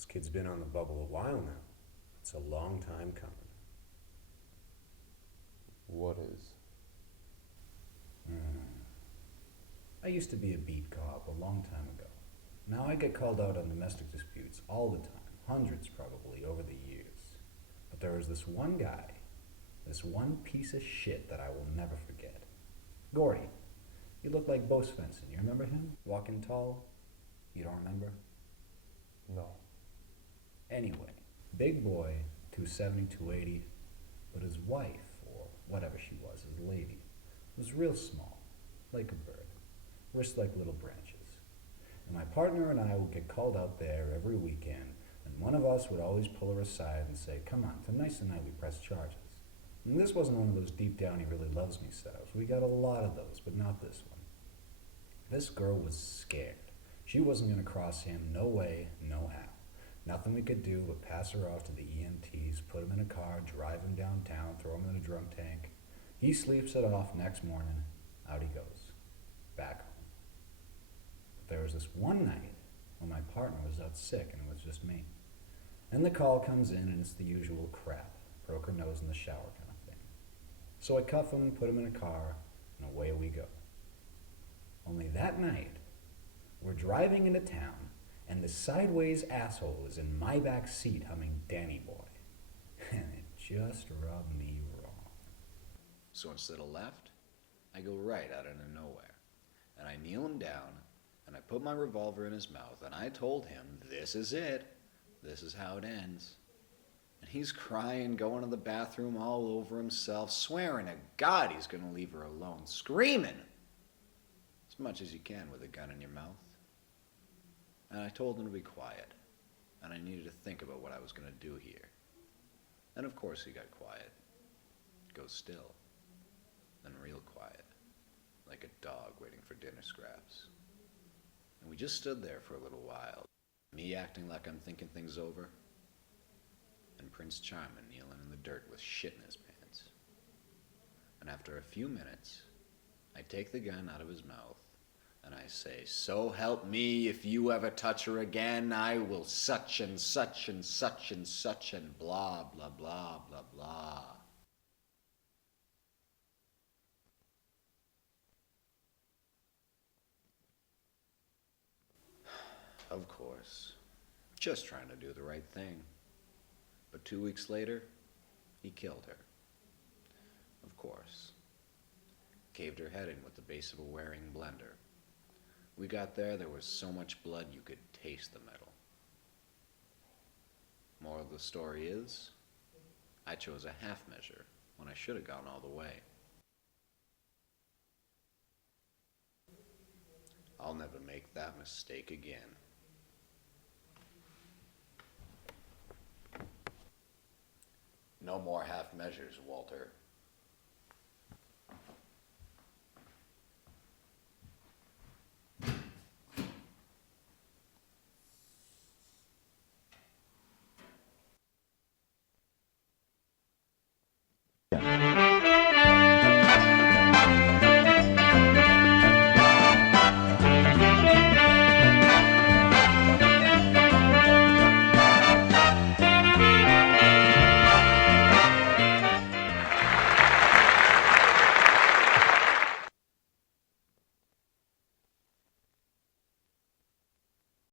This kid's been on the bubble a while now. It's a long time coming. What is? I used to be a beat cop a long time ago. Now I get called out on domestic disputes all the time, hundreds probably over the years. But there was this one guy, this one piece of shit that I will never forget. Gordy. He looked like Bo Svensson. You remember him? Walking tall? You don't remember? No. Anyway, big boy, 270, 280, but his wife, or whatever she was, his lady, was real small, like a bird, wrists like little branches. And my partner and I would get called out there every weekend, and one of us would always pull her aside and say, "Come on, tonight's the night we press charges." And this wasn't one of those deep down he really loves me setups. We got a lot of those, but not this one. This girl was scared. She wasn't going to cross him, no way, no how. Nothing we could do but pass her off to the EMTs, put him in a car, drive him downtown, throw him in a drunk tank. He sleeps it off. Next morning, out he goes, back home. But there was this one night when my partner was out sick and it was just me. And the call comes in and it's the usual crap. Broke her nose in the shower kind of thing. So I cuff him, put him in a car, and away we go. Only that night, we're driving into town, and the sideways asshole is in my back seat humming Danny Boy. And it just rubbed me wrong. So instead of left, I go right out of nowhere. And I kneel him down, and I put my revolver in his mouth, and I told him, this is it. This is how it ends. And he's crying, going to the bathroom all over himself, swearing to God he's going to leave her alone, screaming as much as you can with a gun in your mouth. And I told him to be quiet, and I needed to think about what I was going to do here. And of course he got quiet, goes still, then real quiet, like a dog waiting for dinner scraps. And we just stood there for a little while, me acting like I'm thinking things over, and Prince Charming kneeling in the dirt with shit in his pants. And after a few minutes, I take the gun out of his mouth, and I say, so help me, if you ever touch her again, I will such and such and such and such and blah, blah, blah, blah, blah. Of course, just trying to do the right thing. But 2 weeks later, he killed her. Of course. Caved her head in with the base of a wearing blender. We got there was so much blood you could taste the metal. Moral of the story is, I chose a half measure when I should have gone all the way. I'll never make that mistake again. No more half measures, Walter.